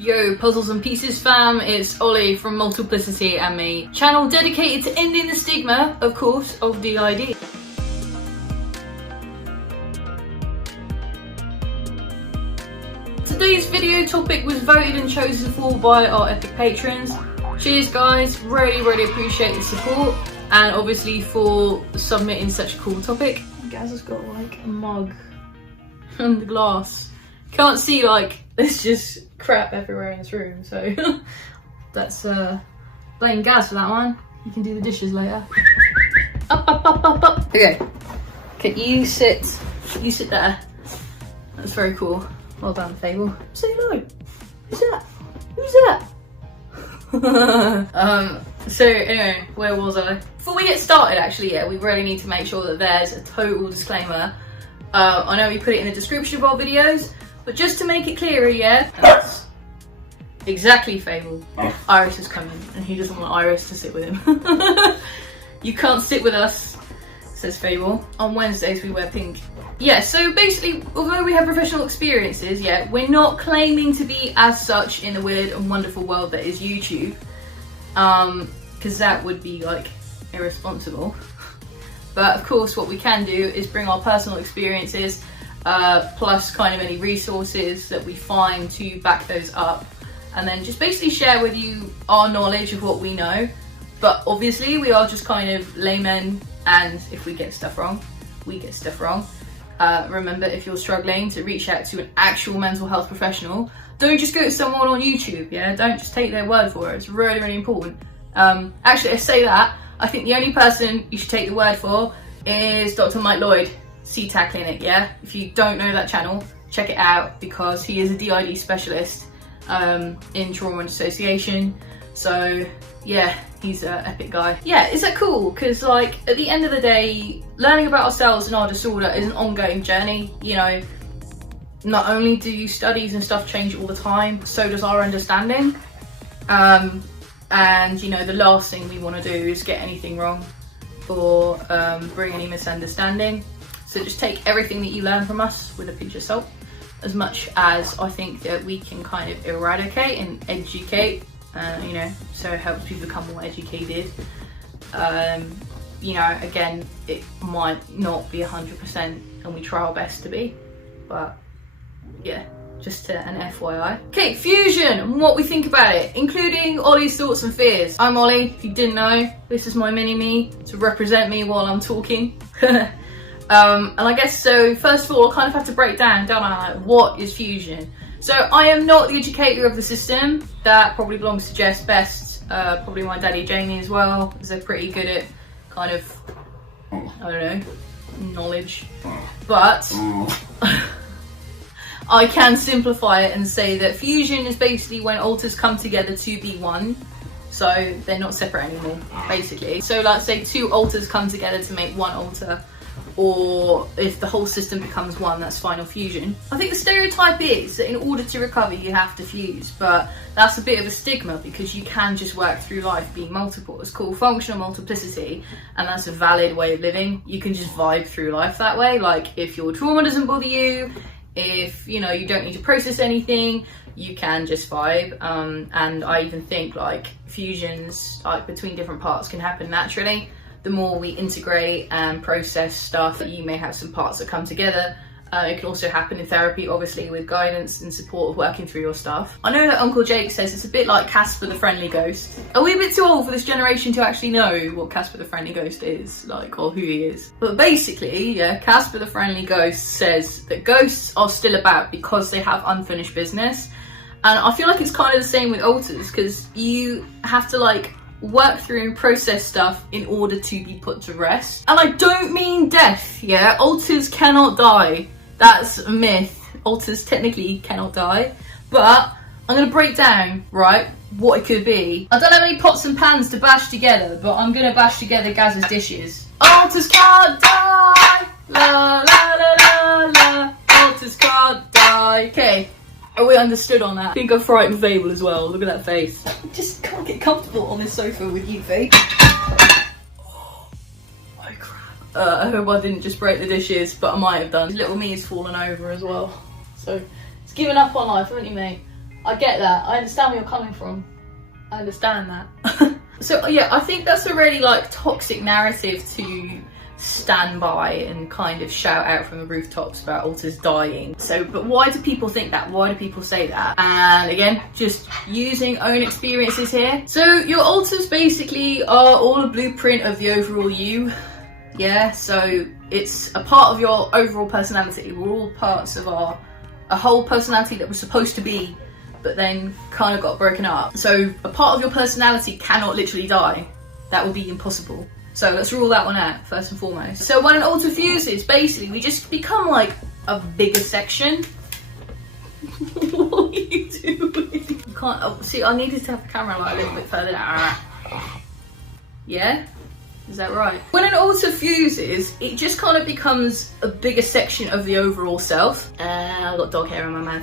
Yo, Puzzles and Pieces fam, it's Ollie from MultiplicityAndMe, channel dedicated to ending the stigma, of course, of DID. Today's video topic was voted and chosen for by our epic patrons. Cheers guys, really appreciate the support, and obviously for submitting such a cool topic. Gaz has got like a mug and the glass. Can't see, like, there's just crap everywhere in this room, so that's blame Gaz for that one. You can do the dishes later. Up. Okay, you sit there. That's very cool. Well done, Fable. Say hello. Who's that? So anyway, where was I? Before we get started, actually, yeah, we really need to make sure that there's a total disclaimer. I know we put it in the description of our videos, but just to make it clearer, yeah, that's exactly Fable. Iris is coming, and he doesn't want Iris to sit with him. You can't sit with us, says Fable. On Wednesdays we wear pink. Yeah, so basically, although we have professional experiences, yeah, we're not claiming to be as such in the weird and wonderful world that is YouTube, because that would be like irresponsible. But of course, what we can do is bring our personal experiences, plus kind of any resources that we find to back those up, and then just basically share with you our knowledge of what we know. But obviously, we are just kind of laymen, and if we get stuff wrong, we get stuff wrong. Remember, if you're struggling, to reach out to an actual mental health professional. Don't just go to someone on YouTube, yeah? Don't just take their word for it. It's really important. Actually, I say that, I think the only person you should take the word for is Dr. Mike Lloyd, CTAC Clinic, yeah? If you don't know that channel, check it out, because he is a DID specialist in Trauma Dissociation. So yeah, he's an epic guy. Yeah, is that cool? Because like, at the end of the day, learning about ourselves and our disorder is an ongoing journey. You know, not only do studies and stuff change all the time, so does our understanding. And you know, the last thing we want to do is get anything wrong or bring any misunderstanding. So just take everything that you learn from us with a pinch of salt, as much as I think that we can kind of eradicate and educate. You know, so it helps people become more educated. You know, again, it might not be 100%, and we try our best to be, but yeah, just an FYI. Okay, fusion and what we think about it, including Ollie's thoughts and fears. I'm Ollie, if you didn't know. This is my mini-me to represent me while I'm talking. And I guess, so first of all, I kind of have to break down, don't I, like, what is fusion? So I am not the educator of the system. That probably belongs to Jess best, probably my daddy Jamie as well, because they're pretty good at kind of, I don't know, knowledge. But I can simplify it and say that fusion is basically when alters come together to be one. So they're not separate anymore, basically. So like, say two alters come together to make one alter, or if the whole system becomes one, that's final fusion. I think the stereotype is that in order to recover you have to fuse, but that's a bit of a stigma, because you can just work through life being multiple. It's called functional multiplicity, and that's a valid way of living. You can just vibe through life that way. Like, if your trauma doesn't bother you, if you know you don't need to process anything, you can just vibe. And I even think like fusions like between different parts can happen naturally. The more we integrate and process stuff, you may have some parts that come together. It can also happen in therapy, obviously, with guidance and support of working through your stuff. I know that Uncle Jake says it's a bit like Casper the Friendly Ghost. Are we a bit too old for this generation to actually know what Casper the Friendly Ghost is, like, or who he is? But basically, yeah, Casper the Friendly Ghost says that ghosts are still about because they have unfinished business. And I feel like it's kind of the same with alters, because you have to like work through and process stuff in order to be put to rest. And I don't mean death, yeah? Alters cannot die. That's a myth. Alters technically cannot die. But I'm gonna break down, right, what it could be. I don't have any pots and pans to bash together, but I'm gonna bash together Gaz's dishes. Alters can't die! La la la la la. Alters can't die. Okay. Are we understood on that? I think I frightened Fable as well. Look at that face. I just can't get comfortable on this sofa with you, Fate. Oh my crap. I hope I didn't just break the dishes, but I might have done. Little me has fallen over as well. So, it's given up on life, haven't you, mate? I get that. I understand where you're coming from. I understand that. So yeah, I think that's a really like toxic narrative to stand by and kind of shout out from the rooftops about alters dying. So, but why do people think that? Why do people say that? And again, just using own experiences here. So your alters basically are all a blueprint of the overall you. Yeah, so it's a part of your overall personality. We're all parts of a whole personality that was supposed to be, but then kind of got broken up. So a part of your personality cannot literally die. That would be impossible. So let's rule that one out first and foremost. So when an alter fuses, basically we just become like a bigger section. What are you doing? You can't, oh, see, I needed to have the camera like a little bit further down. Yeah? Is that right? When an alter fuses, it just kind of becomes a bigger section of the overall self. I've got dog hair in my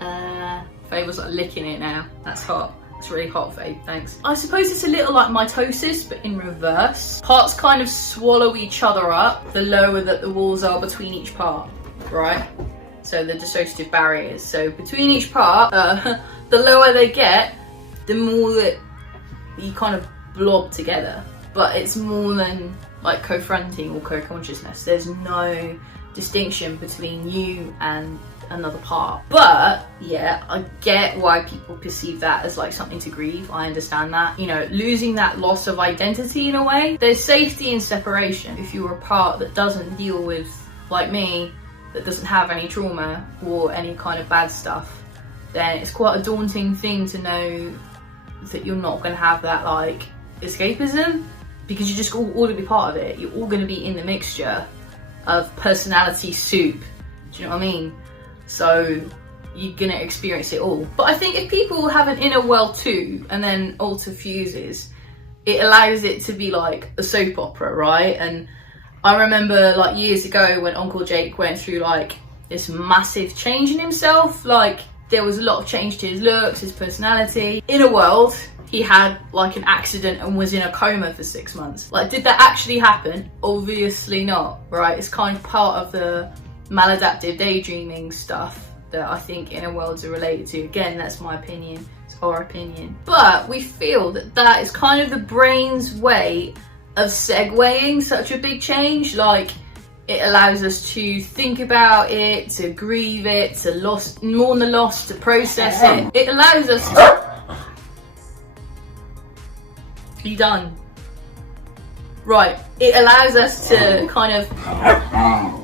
mouth. Faye was like licking it now. That's hot. It's really hot, Faye, thanks. I suppose it's a little like mitosis, but in reverse. Parts kind of swallow each other up, the lower that the walls are between each part, right? So the dissociative barriers. So between each part, the lower they get, the more that you kind of blob together. But it's more than like co-fronting or co-consciousness. There's no distinction between you and another part. But yeah, I get why people perceive that as like something to grieve. I understand that, you know, losing that loss of identity in a way. There's safety in separation. If you're a part that doesn't deal with, like me, that doesn't have any trauma or any kind of bad stuff, then it's quite a daunting thing to know that you're not going to have that like escapism, because you're just all going to be part of it. You're all going to be in the mixture of personality soup. Do you know what I mean? So you're gonna experience it all. But I think if people have an inner world too, and then alter fuses, it allows it to be like a soap opera, right? And I remember like years ago when Uncle Jake went through like this massive change in himself. Like there was a lot of change to his looks, his personality. Inner world, he had like an accident and was in a coma for 6 months. Like, did that actually happen? Obviously not, right? It's kind of part of the maladaptive daydreaming stuff that I think inner worlds are related to. Again, that's my opinion, it's our opinion. But we feel that that is kind of the brain's way of segueing such a big change. Like, it allows us to think about it, to grieve it, to mourn the loss, to process it. It allows us to be done. Right, it allows us to kind of...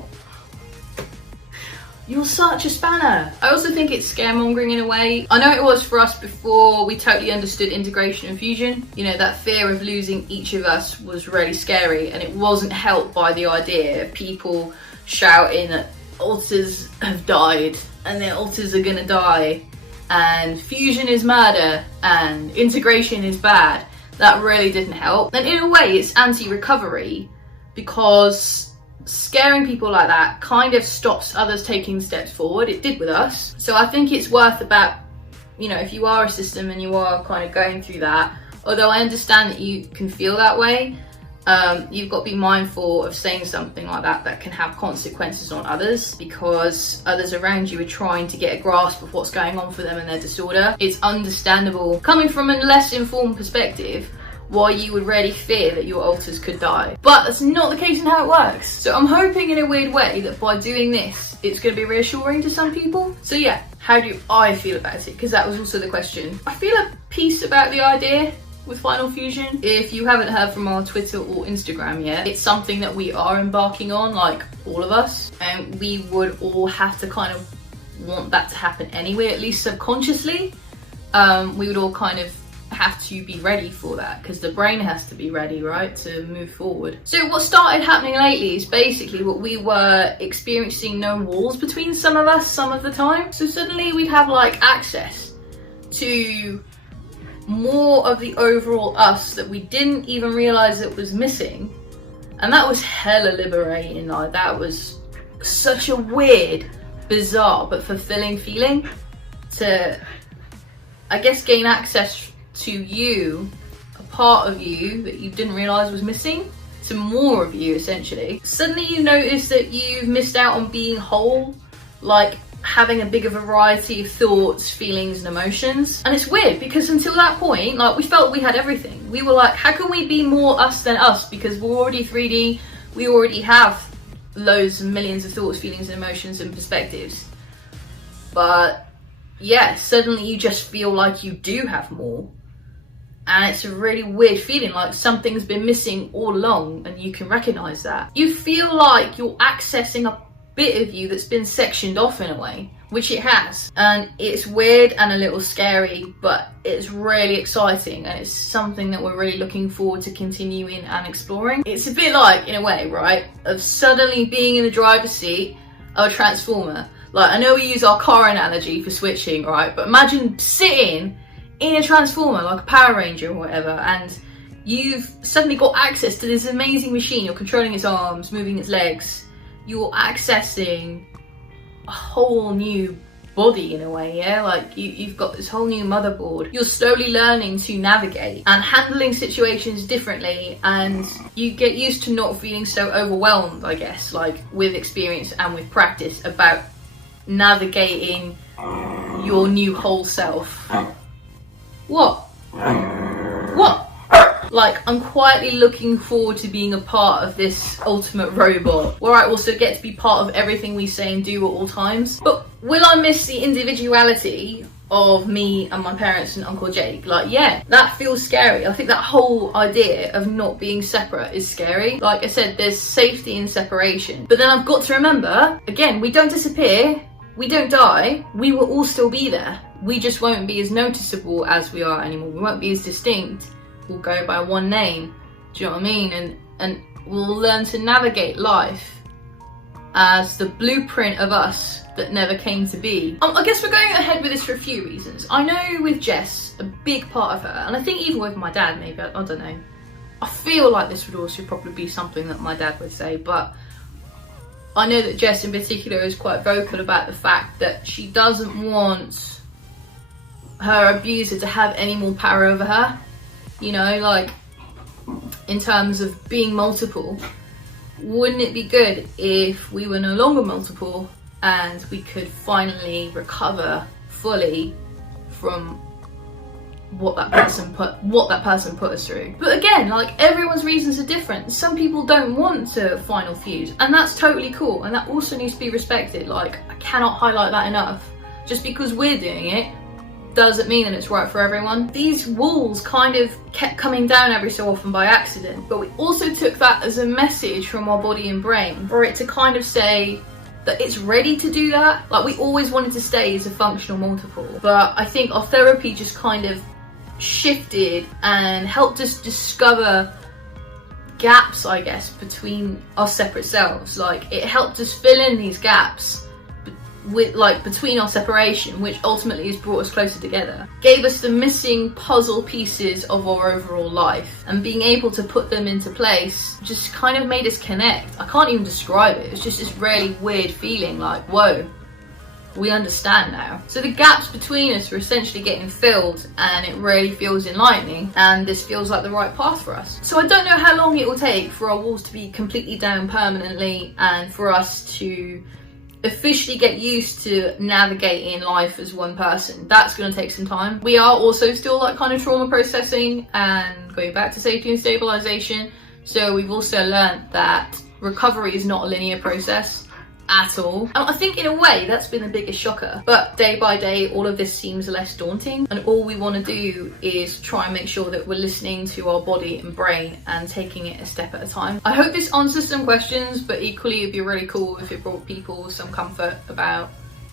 You're such a spanner. I also think it's scaremongering in a way. I know it was for us before we totally understood integration and fusion. You know, that fear of losing each of us was really scary, and it wasn't helped by the idea of people shouting that alters have died and their alters are gonna die and fusion is murder and integration is bad. That really didn't help. And in a way it's anti-recovery, because scaring people like that kind of stops others taking steps forward. It did with us. So I think it's worth about, you know, if you are a system and you are kind of going through that, although I understand that you can feel that way, you've got to be mindful of saying something like that can have consequences on others, because others around you are trying to get a grasp of what's going on for them and their disorder. It's understandable, coming from a less informed perspective, why you would really fear that your alters could die. But that's not the case in how it works. So I'm hoping in a weird way that by doing this, it's going to be reassuring to some people. So yeah, how do I feel about it? Because that was also the question. I feel at peace about the idea with final fusion. If you haven't heard from our Twitter or Instagram yet, it's something that we are embarking on, like all of us. And we would all have to kind of want that to happen anyway, at least subconsciously. We would all kind of have to be ready for that, because the brain has to be ready, right, to move forward. So what started happening lately is basically what we were experiencing, no walls between some of us some of the time. So suddenly we'd have like access to more of the overall us that we didn't even realize it was missing, and that was hella liberating. Like, that was such a weird, bizarre but fulfilling feeling to, I guess, gain access to you, a part of you that you didn't realize was missing, to more of you essentially. Suddenly you notice that you've missed out on being whole, like having a bigger variety of thoughts, feelings and emotions. And it's weird because until that point, like, we felt we had everything. We were like, how can we be more us than us, because we're already 3D, we already have loads and millions of thoughts, feelings and emotions and perspectives. But yeah, suddenly you just feel like you do have more, and it's a really weird feeling, like something's been missing all along, and you can recognize that. You feel like you're accessing a bit of you that's been sectioned off in a way, which it has, and it's weird and a little scary, but it's really exciting, and it's something that we're really looking forward to continuing and exploring. It's a bit like, in a way, right, of suddenly being in the driver's seat of a transformer. Like, I know we use our car analogy for switching, right, but imagine sitting in a transformer, like a Power Ranger or whatever, and you've suddenly got access to this amazing machine. You're controlling its arms, moving its legs, you're accessing a whole new body in a way, yeah? Like, you've got this whole new motherboard. You're slowly learning to navigate and handling situations differently, and you get used to not feeling so overwhelmed, I guess, like with experience and with practice, about navigating your new whole self. What? Like, I'm quietly looking forward to being a part of this ultimate robot, where I also get to be part of everything we say and do at all times. But will I miss the individuality of me and my parents and Uncle Jake? Like, yeah, that feels scary. I think that whole idea of not being separate is scary. Like I said, there's safety in separation. But then I've got to remember, again, we don't disappear, we don't die, we will all still be there. We just won't be as noticeable as we are anymore. We won't be as distinct. We'll go by one name. Do you know what I mean? And we'll learn to navigate life as the blueprint of us that never came to be. I guess we're going ahead with this for a few reasons. I know with Jess, a big part of her, and I think even with my dad maybe, I don't know. I feel like this would also probably be something that my dad would say, but I know that Jess in particular is quite vocal about the fact that she doesn't want her abuser to have any more power over her. You know, like, in terms of being multiple, wouldn't it be good if we were no longer multiple and we could finally recover fully from what that person put us through? But again, like, everyone's reasons are different. Some people don't want to final fuse, and that's totally cool, and that also needs to be respected. Like, I cannot highlight that enough. Just because we're doing it doesn't mean that it's right for everyone. These walls kind of kept coming down every so often by accident, but we also took that as a message from our body and brain for it to kind of say that it's ready to do that. Like, we always wanted to stay as a functional multiple, but I think our therapy just kind of shifted and helped us discover gaps, I guess, between our separate selves. Like, it helped us fill in these gaps with, like, between our separation, which ultimately has brought us closer together, gave us the missing puzzle pieces of our overall life, and being able to put them into place just kind of made us connect. I can't even describe it. It's just this really weird feeling, like, whoa, we understand now. So the gaps between us are essentially getting filled, and it really feels enlightening, and this feels like the right path for us. So I don't know how long it will take for our walls to be completely down permanently, and for us to officially get used to navigating life as one person. That's going to take some time. We are also still, like, kind of trauma processing and going back to safety and stabilization. So we've also learned that recovery is not a linear process at all. And I think in a way that's been the biggest shocker. But day by day, all of this seems less daunting, and all we want to do is try and make sure that we're listening to our body and brain and taking it a step at a time. I hope this answers some questions, but equally it'd be really cool if it brought people some comfort about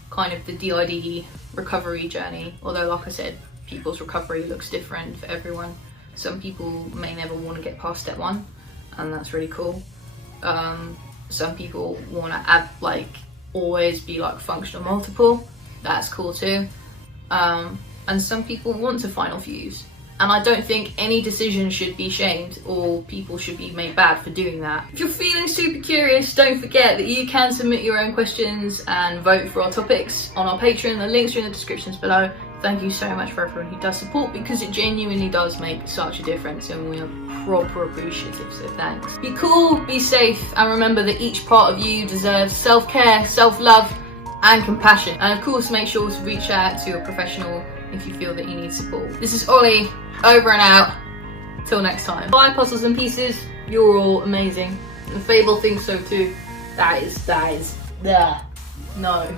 kind of the DID recovery journey. Although, like I said, people's recovery looks different for everyone. Some people may never want to get past step one, and that's really cool. Some people want to always be like functional multiple. That's cool too. And some people want to final fuse. And I don't think any decision should be shamed or people should be made bad for doing that. If you're feeling super curious, don't forget that you can submit your own questions and vote for our topics on our Patreon. The links are in the descriptions below. Thank you so much for everyone who does support, because it genuinely does make such a difference, and we are proper appreciative, so thanks. Be cool, be safe, and remember that each part of you deserves self-care, self-love, and compassion. And of course, make sure to reach out to a professional if you feel that you need support. This is Ollie, over and out. Till next time. Bye, puzzles and pieces. You're all amazing. And Fable thinks so too. That is, no.